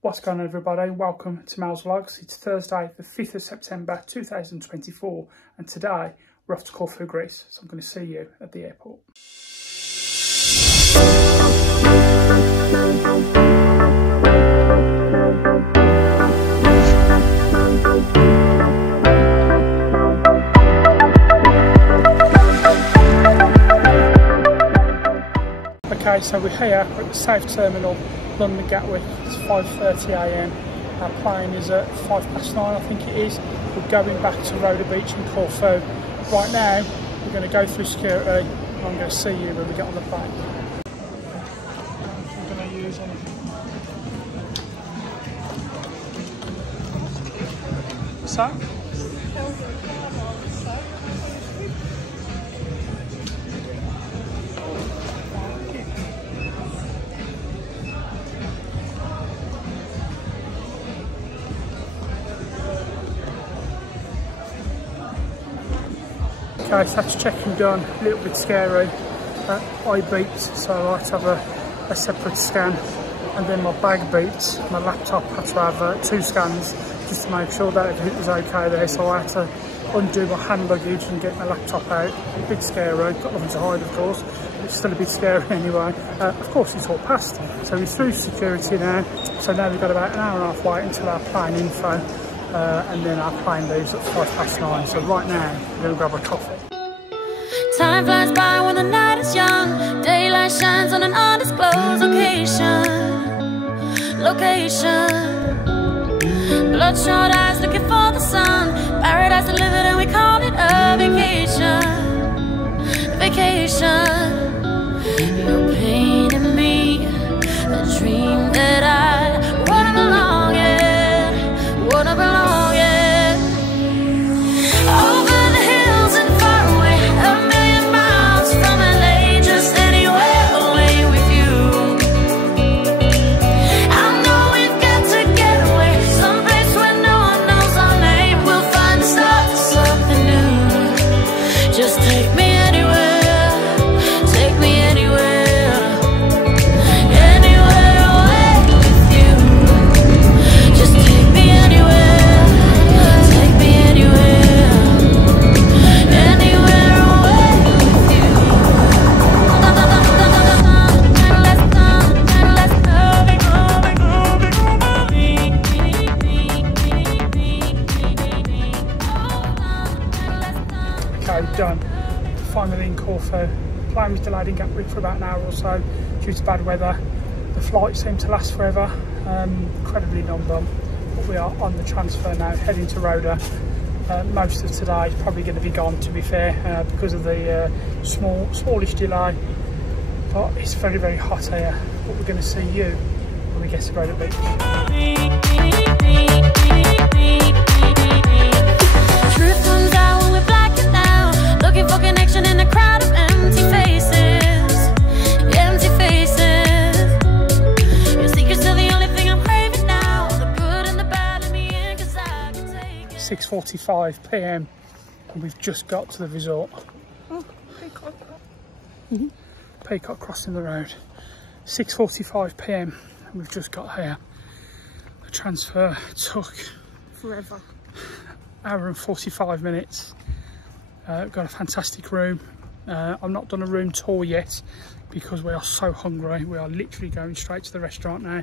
What's going on, everybody? Welcome to Mel's Vlogs. It's Thursday the 5th of September 2024 and today we're off to Corfu, Greece, so I'm going to see you at the airport. Okay, so we're here at the South Terminal, London Gatwick. It's 5:30 AM. Our plane is at 9:05, I think it is. We're going back to Roda beach in Corfu. Right now, we're going to go through security and I'm going to see you when we get on the plane. I'm going to use anything. What's that? Okay, so that's checking done, a little bit scary. I beeped, so I had to have a separate scan. And then my bag beeped, my laptop had to have 2 scans just to make sure that everything was okay there. So I had to undo my hand luggage and get my laptop out. A bit scary, got nothing to hide of course, but it's still a bit scary anyway. Of course it's all passed, so we're through security now. So now we've got about an hour and a half wait until our plane info. And then our plane leaves at 9:05. So right now, we're going to grab a coffee. Time flies by when the night is young. Daylight shines on an undisclosed location. Bloodshot eyes looking for the sun. Paradise delivered and we call it a vacation. You're painting me a dream that I wouldn't belong in. Over the hills and far away, a million miles from LA, just anywhere away with you. I know we've got to get away, someplace where no one knows our name. We'll find the start to something new. Just take me anywhere, take me anywhere. Done. Finally in Corfu. The plane was delayed in Gatwick for about an hour or so due to bad weather. The flight seemed to last forever, incredibly non-bum. But we are on the transfer now, heading to Roda. Most of today is probably going to be gone, to be fair, because of the smallish delay. But it's very, very hot here. But we're going to see you when we get to Roda beach. Truth comes out when we're blacking out, looking for connection in a crowd of empty faces. Your secrets are the only thing I'm craving now. The good and the bad in me, 'cause I can take it. 6:45 PM and we've just got to the resort. Oh, Peacock. Peacock crossing the road. 6:45 PM and we've just got here. The transfer took Forever. hour and 45 minutes. We've got a fantastic room. I've not done a room tour yet because we are so hungry. We are literally going straight to the restaurant now.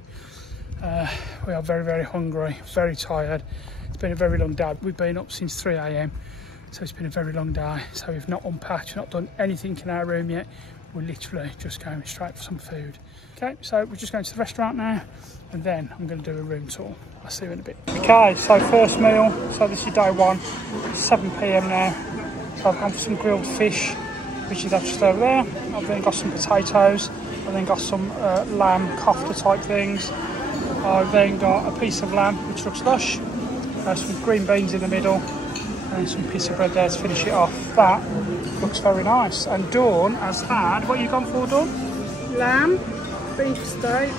We are very, very hungry, very tired. It's been a very long day. We've been up since 3 AM, so it's been a very long day. So we've not unpacked, not done anything in our room yet. We're literally just going straight for some food. Okay, so we're just going to the restaurant now and then I'm going to do a room tour. I'll see you in a bit. Okay, so first meal, so this is day 1, 7 PM now. So I've gone for some grilled fish, which is just over there. I've then got some potatoes, I've then got some lamb kofta type things. I've then got a piece of lamb, which looks lush, some green beans in the middle, and then some piece of bread there to finish it off. That looks very nice. And Dawn has had, what have you gone for, Dawn? Lamb, beef steak,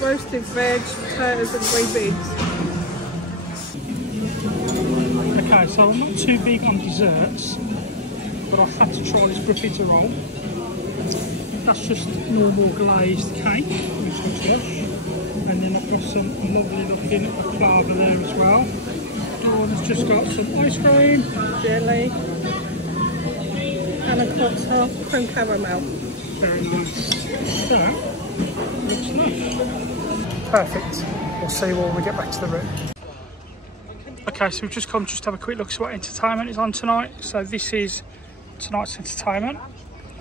roasted veg, potatoes and green beans. Okay, so I'm not too big on desserts, but I've had to try this graffiti roll. That's just normal glazed cake, which looks lush. And then I've got some lovely looking baklava there as well. Dawn's just got some ice cream, jelly, and a cocktail cream caramel. very nice. That looks nice. Perfect. We'll see when we get back to the room. Okay, so we've just come to have a quick look at what entertainment is on tonight. So this is tonight's entertainment.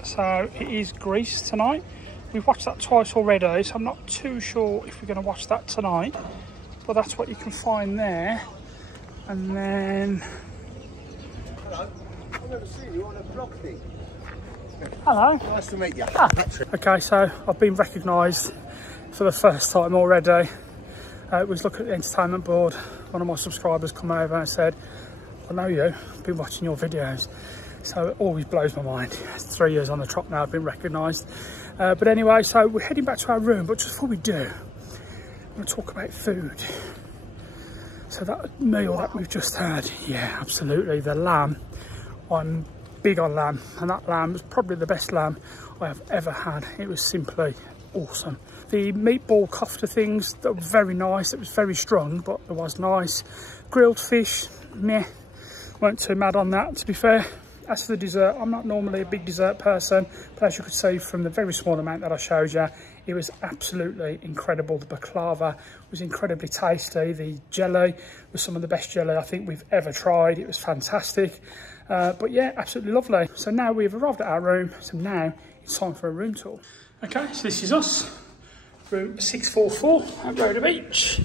So it is Grease tonight. We've watched that twice already, so I'm not too sure if we're going to watch that tonight. But that's what you can find there. And then... Hello. I've never seen you on a vlog thing. Hello. Nice to meet you. Ah. Okay, so I've been recognised for the first time already. It was looking at the entertainment board. One of my subscribers come over and said, I know you, I've been watching your videos. So it always blows my mind. It's 3 years on the trot now, I've been recognised. But anyway, so we're heading back to our room, but just before we do, I'm going to talk about food. So that meal that we've just had, yeah, absolutely, the lamb. I'm big on lamb, and that lamb was probably the best lamb I have ever had. It was simply awesome. The meatball kofta things, that were very nice. It was very strong, but it was nice. Grilled fish, meh, weren't too mad on that, to be fair. As for the dessert, I'm not normally a big dessert person, but as you could see from the very small amount that I showed you, it was absolutely incredible. The baklava was incredibly tasty. The jelly was some of the best jelly I think we've ever tried. It was fantastic. But yeah, absolutely lovely. So now we've arrived at our room, so now it's time for a room tour. Okay, so this is us, room 644 at Roda Beach.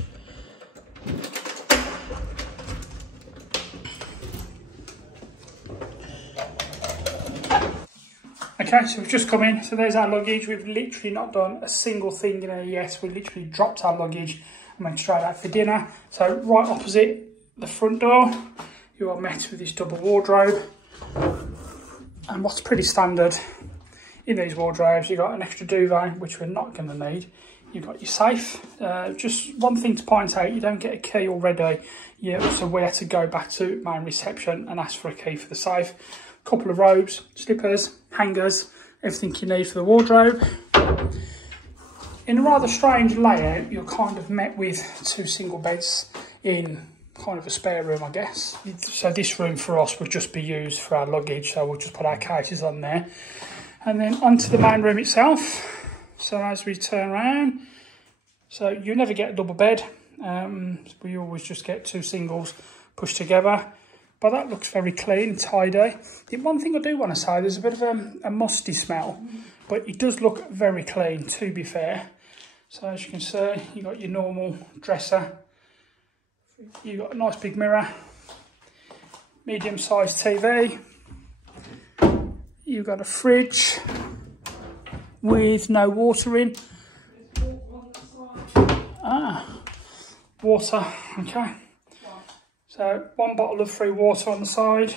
Okay, so we've just come in, so there's our luggage. We've literally not done a single thing in here yet. We literally dropped our luggage and went straight out for dinner. So right opposite the front door, you are met with this double wardrobe. And what's pretty standard in these wardrobes, you've got an extra duvet, which we're not going to need. You've got your safe. Just one thing to point out, you don't get a key already. Yeah, so we had to go back to main reception and ask for a key for the safe. Couple of robes, slippers, hangers, everything you need for the wardrobe. In a rather strange layout, you're kind of met with 2 single beds in kind of a spare room, I guess. So this room for us would just be used for our luggage, so we'll just put our cases on there. And then onto the main room itself. So as we turn around, so you never get a double bed. We always just get 2 singles pushed together. But that looks very clean, tidy. The one thing I do want to say, there's a bit of a musty smell, but it does look very clean, to be fair. So as you can see, you've got your normal dresser. You've got a nice big mirror, medium-sized TV. You've got a fridge with no water in. Ah, water, okay. So 1 bottle of free water on the side.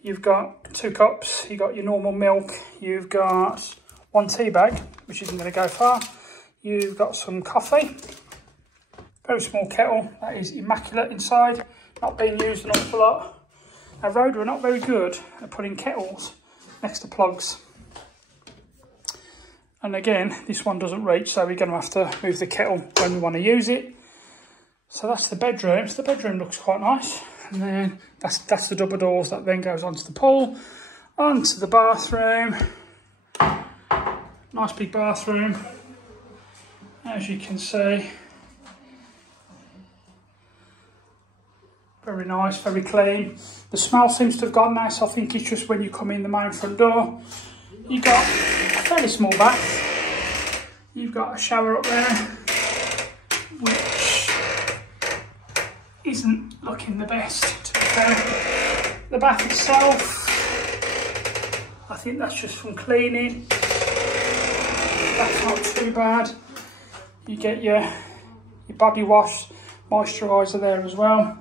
You've got 2 cups, you've got your normal milk, you've got 1 tea bag, which isn't going to go far. You've got some coffee, very small kettle, that is immaculate inside, not being used an awful lot. Now Roda are not very good at putting kettles next to plugs. And again, this one doesn't reach, so we're going to have to move the kettle when we want to use it. So that's the bedroom. So the bedroom looks quite nice. And then that's the double doors that then goes onto the pool, onto the bathroom. Nice big bathroom. As you can see. Very nice, very clean. The smell seems to have gone now, so I think it's just when you come in the main front door. You've got a fairly small bath. You've got a shower up there, which isn't looking the best, to be fair. The bath itself, I think that's just from cleaning. That's not too bad. You get your body wash, moisturiser there as well.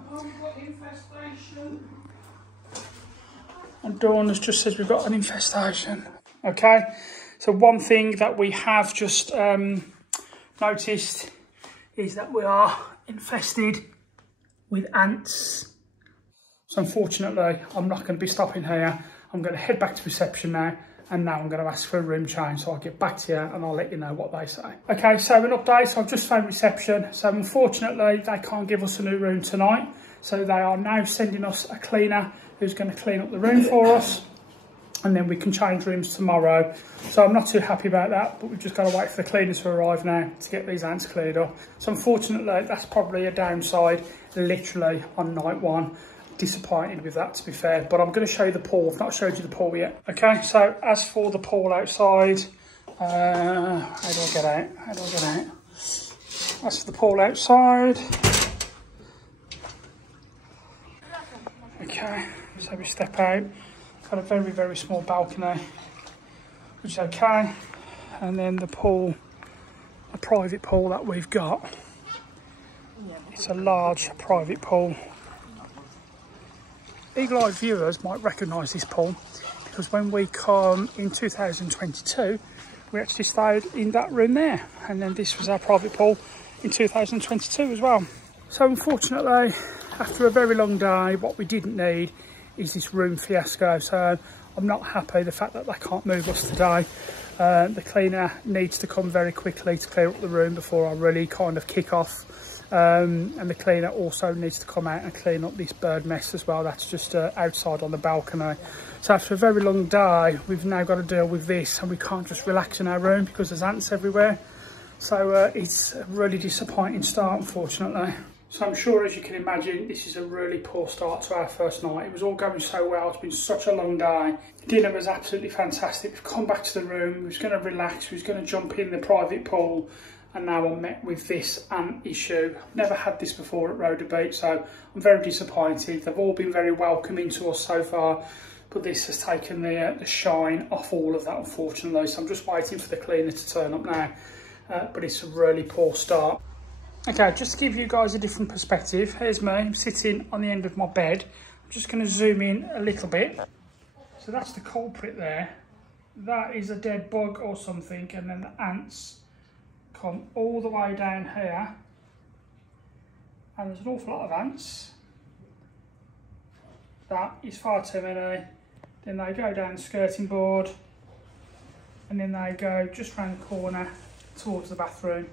And Dawn has just said we've got an infestation. Okay, so one thing that we have just noticed is that we are infested with ants. So unfortunately, I'm not going to be stopping here. I'm going to head back to reception now and now I'm going to ask for a room change. So I'll get back to you and I'll let you know what they say. Okay, so an update. So I've just phoned reception. So unfortunately, they can't give us a new room tonight. So they are now sending us a cleaner who's going to clean up the room for us. And then we can change rooms tomorrow. So I'm not too happy about that, but we've just got to wait for the cleaners to arrive now to get these ants cleared up. So unfortunately, that's probably a downside, literally on night one. Disappointed with that, to be fair, but I'm going to show you the pool. I've not showed you the pool yet. Okay, so as for the pool outside, how do I get out? How do I get out? As for the pool outside, okay, so we step out. Got a very, very small balcony, which is okay. And then the pool, a private pool that we've got. It's a large private pool. Eagle-eyed viewers might recognise this pool because when we come in 2022, we actually stayed in that room there. And then this was our private pool in 2022 as well. So unfortunately, after a very long day, what we didn't need is this room fiasco. So I'm not happy the fact that they can't move us today. The cleaner needs to come very quickly to clear up the room before I really kind of kick off. And the cleaner also needs to come out and clean up this bird mess as well. That's just outside on the balcony. So after a very long day, we've now got to deal with this, and we can't just relax in our room because there's ants everywhere. So it's a really disappointing start, unfortunately. So I'm sure, as you can imagine, this is a really poor start to our first night. It was all going so well. It's been such a long day. Dinner was absolutely fantastic. We've come back to the room. We was going to relax. We was going to jump in the private pool. And now I'm met with this ant issue. I've never had this before at Roda Beach, so I'm very disappointed. They've all been very welcoming to us so far, but this has taken the shine off all of that, unfortunately. So I'm just waiting for the cleaner to turn up now. But it's a really poor start. Okay, just to give you guys a different perspective, here's me, I'm sitting on the end of my bed. I'm just going to zoom in a little bit. So that's the culprit there. That is a dead bug or something, and then the ants come all the way down here. And there's an awful lot of ants. That is far too many. Then they go down the skirting board, and then they go just round the corner towards the bathroom.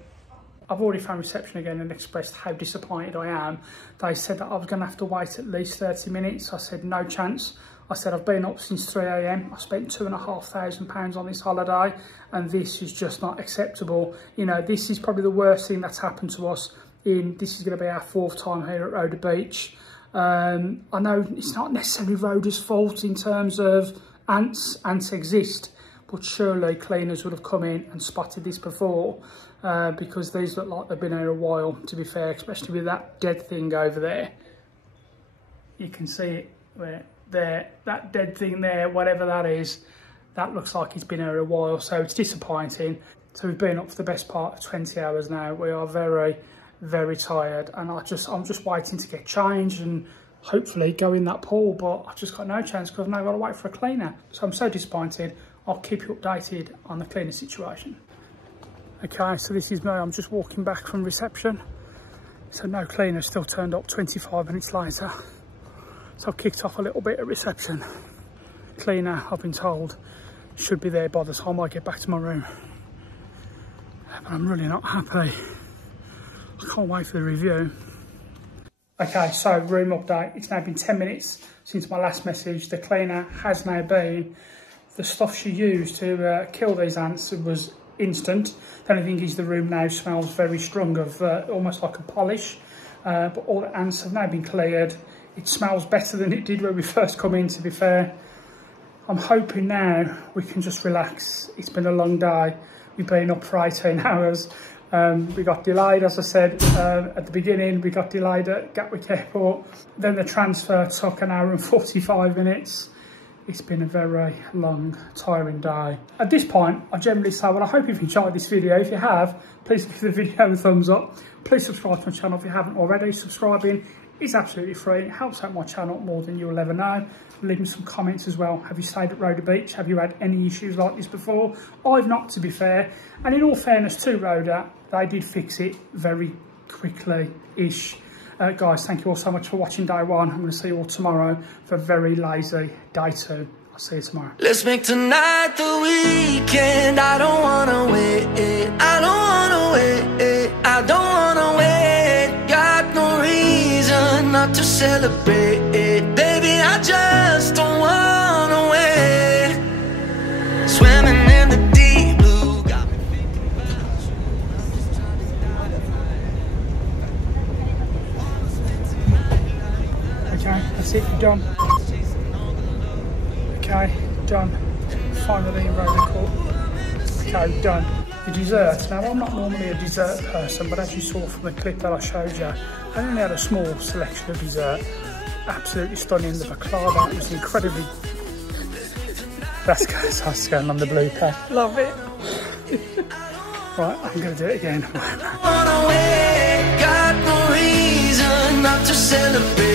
I've already phoned reception again and expressed how disappointed I am. They said that I was going to have to wait at least 30 minutes. I said, no chance. I said, I've been up since 3 AM. I spent £2,500 on this holiday, and this is just not acceptable. You know, this is probably the worst thing that's happened to us. This is going to be our 4th time here at Roda Beach. I know it's not necessarily Roda's fault in terms of ants. Ants exist, but surely cleaners would have come in and spotted this before, because these look like they've been here a while, to be fair, especially with that dead thing over there. You can see it there, that dead thing there, whatever that is, that looks like it's been here a while, so it's disappointing. So we've been up for the best part of 20 hours now. We are very, very tired, and I'm just waiting to get changed and hopefully go in that pool, but I've just got no chance because I've now got to wait for a cleaner. So I'm so disappointed. I'll keep you updated on the cleaner situation. Okay, so this is me. I'm just walking back from reception. So no cleaner still turned up 25 minutes later. So I've kicked off a little bit at reception. Cleaner, I've been told, should be there by the time I get back to my room. But I'm really not happy. I can't wait for the review. Okay, so room update. It's now been 10 minutes since my last message. The cleaner has now been. The stuff she used to kill these ants was instant. The only thing is the room now smells very strong of almost like a polish. But all the ants have now been cleared. It smells better than it did when we first come in, to be fair. I'm hoping now we can just relax. It's been a long day. We've been up for 18 hours. We got delayed, as I said at the beginning. We got delayed at Gatwick Airport. Then the transfer took 1 hour and 45 minutes. It's been a very long, tiring day. At this point, I generally say, well, I hope you've enjoyed this video. If you have, please give the video a thumbs up. Please subscribe to my channel if you haven't already. Subscribing is absolutely free. It helps out my channel more than you'll ever know. Leave me some comments as well. Have you stayed at Roda Beach? Have you had any issues like this before? I've not, to be fair. And in all fairness to Roda, they did fix it very quickly-ish. Guys, thank you all so much for watching day 1. I'm going to see you all tomorrow for a very lazy day 2. I'll I'll see you tomorrow. Let's make tonight the weekend. I don't wanna wait. I don't wanna wait. I don't wanna wait. Got no reason not to celebrate. Baby, I just don't wanna wait. Swimming in the deep blue. Got me thinking about you. Okay, that's it, you're done. Okay, done. Finally in Roda Court. Okay, done. The desserts. Now, I'm not normally a dessert person, but as you saw from the clip that I showed you, I only had a small selection of dessert. Absolutely stunning. The baklava was incredibly... That's going on the blue pad. Love it. Right, I'm going to do it again. Got no reason not to celebrate.